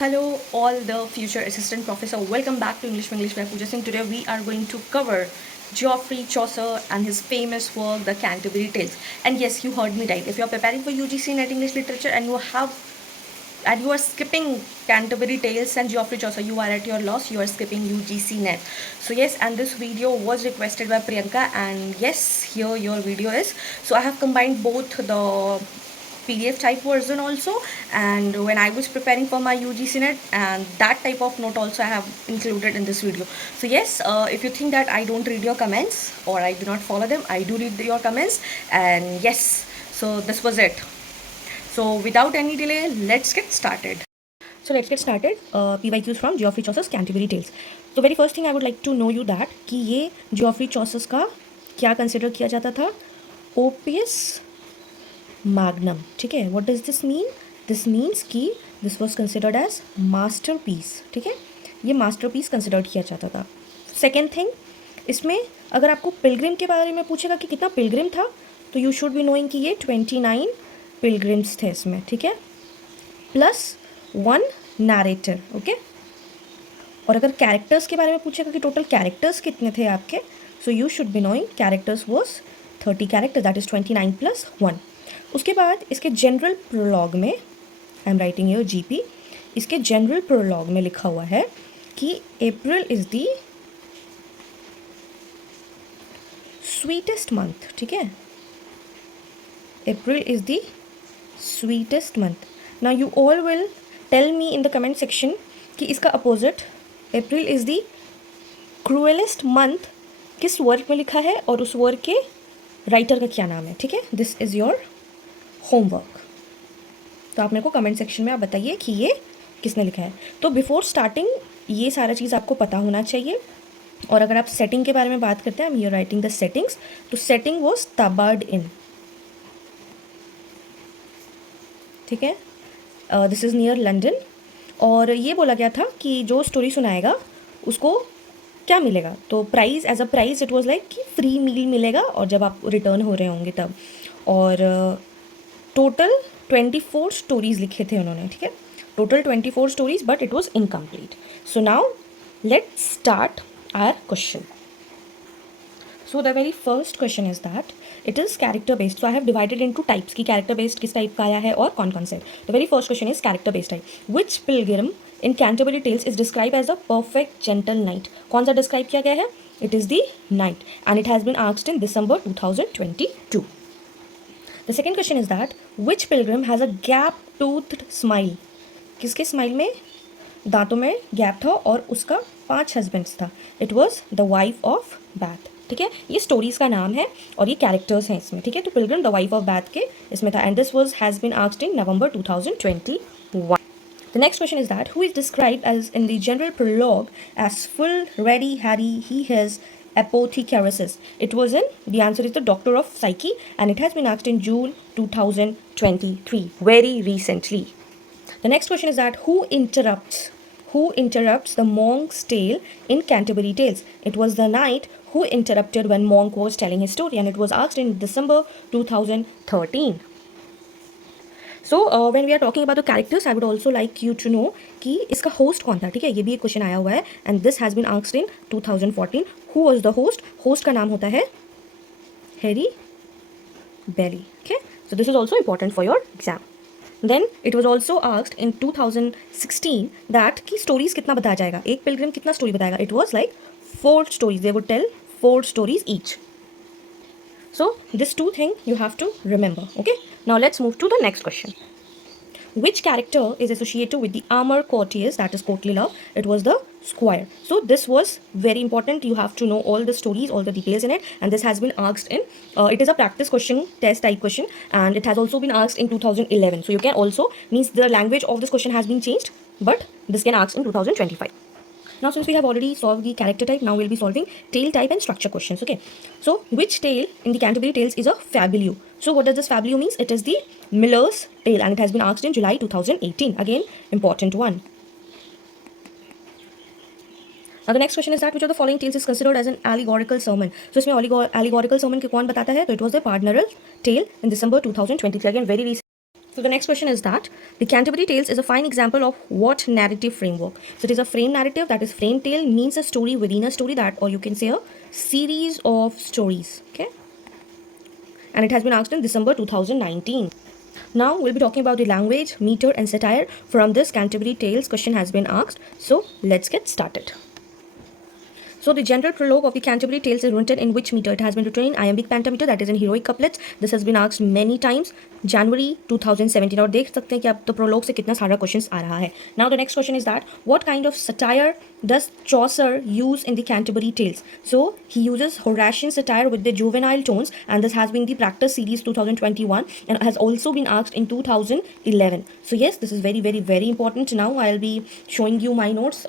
Hello, all the future assistant professor. Welcome back to English by Pooja Singh. Today we are going to cover Geoffrey Chaucer and his famous work, The Canterbury Tales. And yes, you heard me right. If you are preparing for UGC Net English Literature and you are skipping Canterbury Tales and Geoffrey Chaucer, you are at your loss. You are skipping UGC Net. So yes, and this video was requested by Priyanka, and yes, here your video is. So I have combined both the PDF type version also, and when I was preparing for my UGC net, and that type of note also I have included in this video. So yes, if you think that I don't read your comments or I do not follow them, I do read your comments. And yes, so this was it. So without any delay, let's get started. So let's get started. PYQs from Geoffrey Chaucer's Canterbury Tales. So very first thing I would like to know you that कि ये Geoffrey Chaucer's का क्या consider किया जाता था? Opus magnum. ठीक है. What does this mean? This means कि this was considered as masterpiece. ठीक है. ये मास्टरपीस कंसिडर किया जाता था. सेकेंड थिंग, इसमें अगर आपको पिलग्रिम के बारे में पूछेगा कि कितना पिलग्रिम था, तो यू शुड बी नोइंग कि ये 29 पिलग्रिम्स थे इसमें. ठीक है. Plus 1 narrator. ओके. और अगर कैरेक्टर्स के बारे में पूछेगा कि टोटल कैरेक्टर्स कितने थे आपके, so you should be knowing characters was 30 character, that is 29 plus 1. उसके बाद इसके जनरल प्रोलॉग में, I am writing your GP, इसके जनरल प्रोलॉग में लिखा हुआ है कि April is the sweetest month. ठीक है. April is the sweetest month. Now you all will tell me in the comment section कि इसका opposite April is the cruelest month किस वर्क में लिखा है और उस वर्क के राइटर का क्या नाम है. ठीक है. This is your homework. तो आप मेरे को कमेंट सेक्शन में आप बताइए कि ये किसने लिखा है. तो बिफोर स्टार्टिंग ये सारा चीज़ आपको पता होना चाहिए. और अगर आप सेटिंग के बारे में बात करते हैं, I am here writing the settings. तो सेटिंग वॉज तबार्ड इन. ठीक है. This is near London. और ये बोला गया था कि जो स्टोरी सुनाएगा उसको क्या मिलेगा. तो prize, as a prize it was like कि फ्री मील मिलेगा और जब आप रिटर्न हो रहे होंगे तब. और टोटल 24 स्टोरीज़ लिखे थे उन्होंने. ठीक है. Total 24 stories, but it was incomplete. So now let's start our question. So the very first question is that it is character based. So I have divided into types कि character based किस type का आया है और कौन कौन से. The very first question is character based type. Which pilgrim in Canterbury Tales is described as a perfect gentle knight? कौन सा describe किया गया है? It is the knight, and it has been asked in December 2022. The second question is that which pilgrim has a gap toothed smile? किसके smile में दांतों में gap था और उसका 5 हस्बैंड्स था. It was the wife of Bath. ठीक है. ये स्टोरीज का नाम है और ये कैरेक्टर्स हैं इसमें. ठीक है. तो pilgrim the wife of Bath के इसमें था, and this was has been asked in November 2021. The next question is that who is described as in the general prologue as full ready Harry he has apothecaris. It was in, the answer is the Doctor of Psyche, and it has been asked in June 2023, very recently. The next question is that who interrupts the monk's tale in Canterbury Tales? It was the knight who interrupted when monk was telling his story, and it was asked in December 2013. So when we are talking about the characters, I would also like you to know कि इसका host कौन था. ठीक है. ये भी एक question आया हुआ है, and this has been asked in 2014. Who was the host? Host का नाम होता है Harry Bailey. Okay. So this is also important for your exam. Then it was also asked in 2016 that कि stories कितना बताया जाएगा, एक pilgrim कितना story बताएगा. It was like 4 stories. They would tell 4 stories each. So this 2 thing you have to remember. Okay. Now let's move to the next question. Which character is associated with the armor courtiers, that is courtly love? It was the squire. So this was very important. You have to know all the stories, all the details in it, and this has been asked in it is a practice question, test type question, and it has also been asked in 2011. So you can also, means the language of this question has been changed, but this can ask in 2025. Now since we have already solved the character type, now we'll be solving tale type and structure questions. Okay. So which tale in the Canterbury Tales is a fabuleux? So what does this fabuleux means? It is the Miller's Tale, and it has been asked in July 2018. Again, important one. Now the next question is that which of the following tales is considered as an allegorical sermon? So इसमें allegorical sermon के कौन बताता है? तो it was the Parnell Tale in December 2023. Again, very recent. So the next question is that the Canterbury Tales is a fine example of what narrative framework? So it is a frame narrative, that is frame tale means a story within a story, that, or you can say a series of stories. Okay. And it has been asked in December 2019. Now we'll be talking about the language, meter and satire from this Canterbury Tales question has been asked. So let's get started. So the general prologue of the Canterbury Tales is written in which meter? It has been written in iambic pentameter, that is in heroic couplets. This has been asked many times. January 2017. और देख सकते हैं कि आप तो prologue से कितना सारा questions आ रहा है. Now the next question is that what kind of satire does Chaucer use in the Canterbury Tales? So he uses Horatian satire with the juvenile tones, and this has been the practice series 2021 and has also been asked in 2011. So yes, this is very very very important. Now I'll be showing you my notes.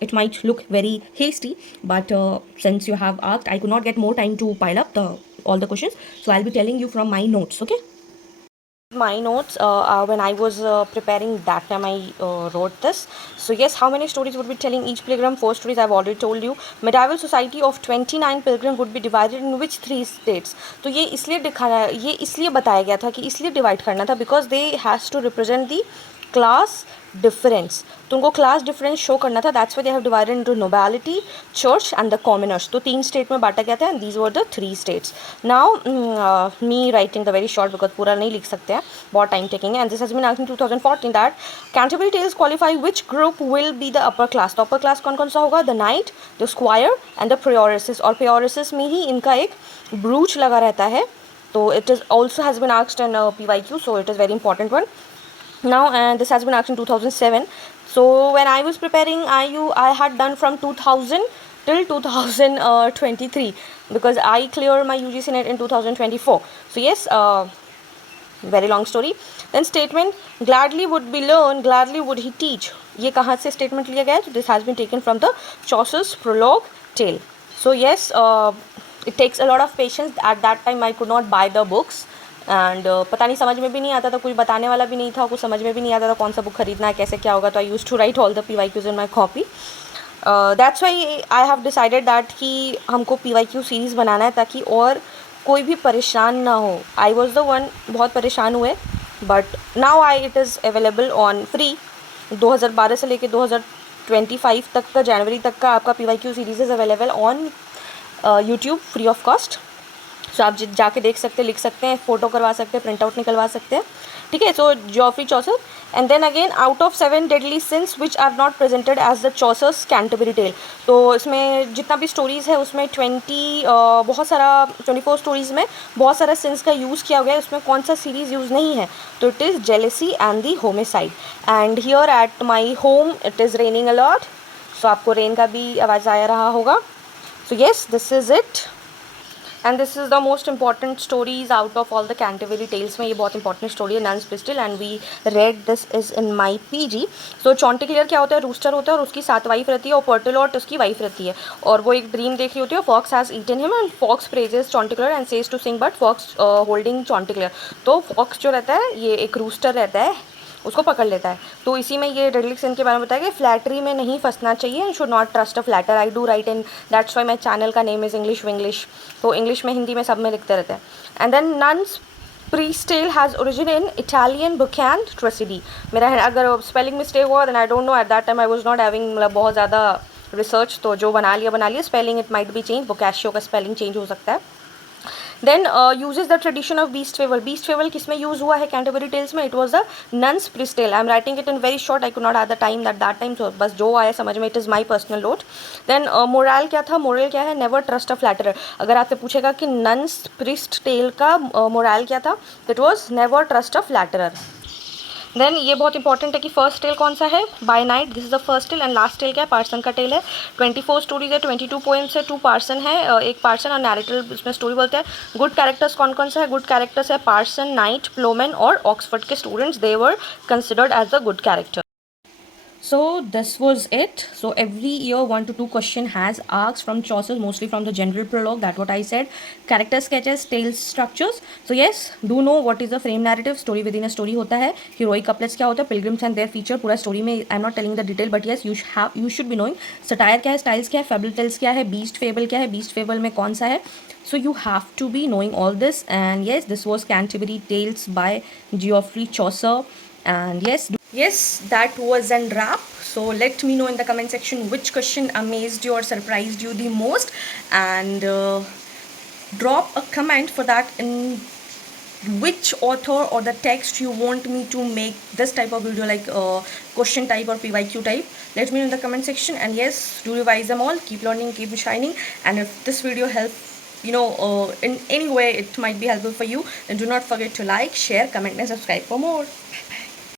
It might look very hasty, but since you have asked, I could not get more time to pile up all the questions, so I'll be telling you from my notes. Okay. My notes when I was preparing that time I wrote this. So yes, how many stories would be telling each pilgrim? 4 stories I've already told you. Medieval society of 29 pilgrim would be divided in which 3 states? तो ये इसलिए दिखाया, ये इसलिए बताया गया था कि इसलिए डिवाइड करना था because they has to represent the class difference. तो उनको क्लास डिफरेंस शो करना था. That's why they have divided into nobility, church and the commoners. तो 3 स्टेट में बांटा गया था and these were the 3 states. Now me writing the very short because पूरा नहीं लिख सकते हैं, बहुत टाइम टेकिंग है. And this has been asked in 2014 that Canterbury Tales qualify which group will be the upper class. तो upper class कौन कौन सा होगा? The night, the squire and the prioress. और प्रियोरिसिस में ही इनका एक ब्रूच लगा रहता है. तो it is also has been asked in PYQ, so it is very important one. Now and this has been asked in 2007. So when I was preparing I had done from 2000 till 2023 because I cleared my UGC net in 2024. So yes, very long story. Then statement, gladly would be learn, gladly would he teach. ये कहाँ से statement लिया गया है? So this has been taken from the Chaucer's prologue tale. So yes, it takes a lot of patience. At that time I could not buy the books. And पता नहीं, समझ में भी नहीं आता था, कुछ बताने वाला भी नहीं था, कुछ समझ में भी नहीं आता था कौन सा बुक खरीदना है, कैसे क्या होगा. तो I use to write all the PYQs in my copy. That's why I have decided that कि हमको PYQ सीरीज़ बनाना है ताकि और कोई भी परेशान ना हो. आई वॉज द वन, बहुत परेशान हुए, but now it is available on free. 2012 से लेकर 2025 तक का, जनवरी तक का आपका PYQ series is available on YouTube free of cost. So आप जाके देख सकते हैं, लिख सकते हैं, फ़ोटो करवा सकते हैं, प्रिंट आउट निकलवा सकते हैं. ठीक है. So Geoffrey Chaucer. And then again out of 7 deadly sins which are not presented as the Chaucer's Canterbury Tale. तो इसमें जितना भी स्टोरीज़ है उसमें 24 स्टोरीज़ में बहुत सारा सिंस का यूज़ किया गया है. उसमें कौन सा सीरीज़ यूज़ नहीं है? तो it is jealousy and the homicide. And here at my home it is raining a lot. So आपको रेन का भी आवाज़ आ रहा होगा. So yes, this is it. And this is the most important stories out of all the Canterbury Tales में. ये बहुत इंपॉर्टेंट स्टोरी है, nun's pistol, and we read this is in my PG. So Chanticleer क्या होता है? Rooster होता है और उसकी 7 वाइफ रहती है, और पर्टलॉट उसकी वाइफ रहती है, और वो एक ड्रीम देख रही होती है. Fox has eaten him and fox praises Chanticleer and says to sing but fox holding Chanticleer. तो फॉक्स जो रहता है, ये एक रूस्टर रहता है, उसको पकड़ लेता है. तो इसी में ये डेडली सिन के बारे में बताया कि फ्लैटरी में नहीं फंसना चाहिए, should not trust a flatter. I do right in, that's why my channel का नेम इज़ इंग्लिश विंग्लिश. तो इंग्लिश में, हिंदी में, सब में लिखते रहते हैं. And then nun's priest tale has origin in Italian बुकैन ट्रेसिडी. मेरा अगर स्पेलिंग मिस्टेक हुआ then I don't know. At that time I was not having मतलब बहुत ज़्यादा रिसर्च, तो जो बना लिया. Spelling it might be change, Boccaccio का स्पेलिंग चेंज हो सकता है. Then usages the tradition of beast fable. Beast fable किस में यूज़ हुआ है कैंटरबरी टेल्स में? It was the nun's priest tale. I am writing it in very short, I could not have the time that time, so बस जो आया समझ में, it is my personal note. Then moral क्या था? Moral क्या है? Never trust a flatterer. अगर आपसे पूछेगा कि नन्स प्रीस्ट टेल का मोरल क्या था, it was never trust a flatterer. Then ये बहुत इंपॉर्टेंट है कि फर्स्ट टेल कौन सा है? By knight. This is the first tale. And last tale क्या है? पार्सन का टेल है. 24 स्टोरीज है, 22 पोएम्स है, 2 पार्सन है, एक पार्सन और नैरेटर इसमें स्टोरी बोलते हैं. गुड कैरेक्टर्स कौन कौन सा है? गुड कैरेक्टर्स है पार्सन, नाइट, प्लोमैन और ऑक्सफोर्ड के students. They were considered as the good character. So this was it. So every year 1 to 2 question has asked from Chaucer, mostly from the general prologue, that what I said. Character sketches, tales, structures. So yes, do know what is the frame narrative. Story within a story होता है. Heroic couplets क्या होता है, pilgrims and their feature. पूरा story में I'm not telling the detail, but yes, you should be knowing. Satire क्या है, styles क्या है, fable tales क्या है, beast fable क्या है, beast fable में कौन सा है. So you have to be knowing all this. And yes, this was Canterbury Tales by Geoffrey Chaucer. And yes, that was a wrap. So let me know in the comment section which question amazed you or surprised you the most, and drop a comment for that in which author or the text you want me to make this type of video, like question type or PYQ type. Let me know in the comment section. And yes, do revise them all, keep learning, keep shining. And if this video helped, in any way it might be helpful for you, then do not forget to like, share, comment and subscribe for more. Bye bye.